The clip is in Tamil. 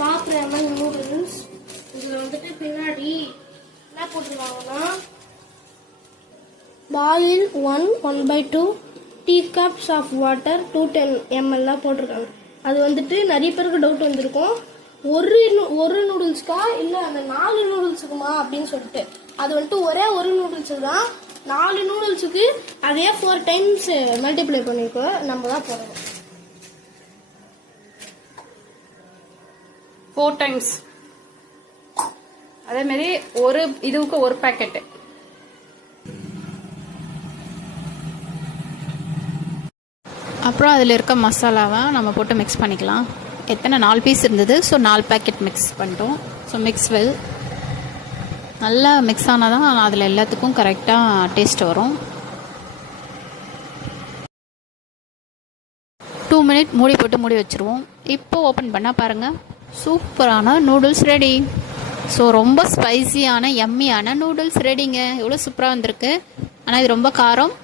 பாக்குற நூடுல்ஸ். இதுல வந்துட்டு பின்னாடி என்ன போட்டுருக்காங்கன்னா boil 1/2 teacups of water 210 ml போட்டிருக்காங்க. அது வந்துட்டு நிறைய பேருக்கு டவுட் வந்திருக்கும், ஒரு நூடுல்ஸ்க்கா இல்லை அந்த 4 நூடுல்ஸுக்குமா அப்படின்னு சொல்லிட்டு. அது வந்துட்டு ஒரே ஒரு நூடுல்ஸு தான். 4 நூடுல்ஸுக்கு அதே 4 டைம்ஸ் மல்டிப்ளை பண்ணிக்கோ நம்ம தான் போடணும். 4 டைம்ஸ். அதே மாதிரி ஒரு இதுக்கு ஒரு பேக்கெட். அப்புறம் அதில் இருக்க மசாலாவை நம்ம போட்டு மிக்ஸ் பண்ணிக்கலாம். எத்தனை 4 பீஸ் இருந்தது, ஸோ 4 பேக்கெட் மிக்ஸ் பண்ணிட்டோம். So mix well. நல்லா மிக்ஸ் ஆனால் தான் அதில் எல்லாத்துக்கும் கரெக்டாக டேஸ்ட் வரும். 2 மினிட் மூடி போட்டு மூடி வச்சுருவோம். இப்போ ஓப்பன் பண்ணால் பாருங்கள், சூப்பரான நூடுல்ஸ் ரெடி. ஸோ ரொம்ப ஸ்பைசியான யம்மியான நூடுல்ஸ் ரெடிங்க. எவ்வளோ சூப்பராக வந்திருக்கு. ஆனால் இது ரொம்ப காரம்.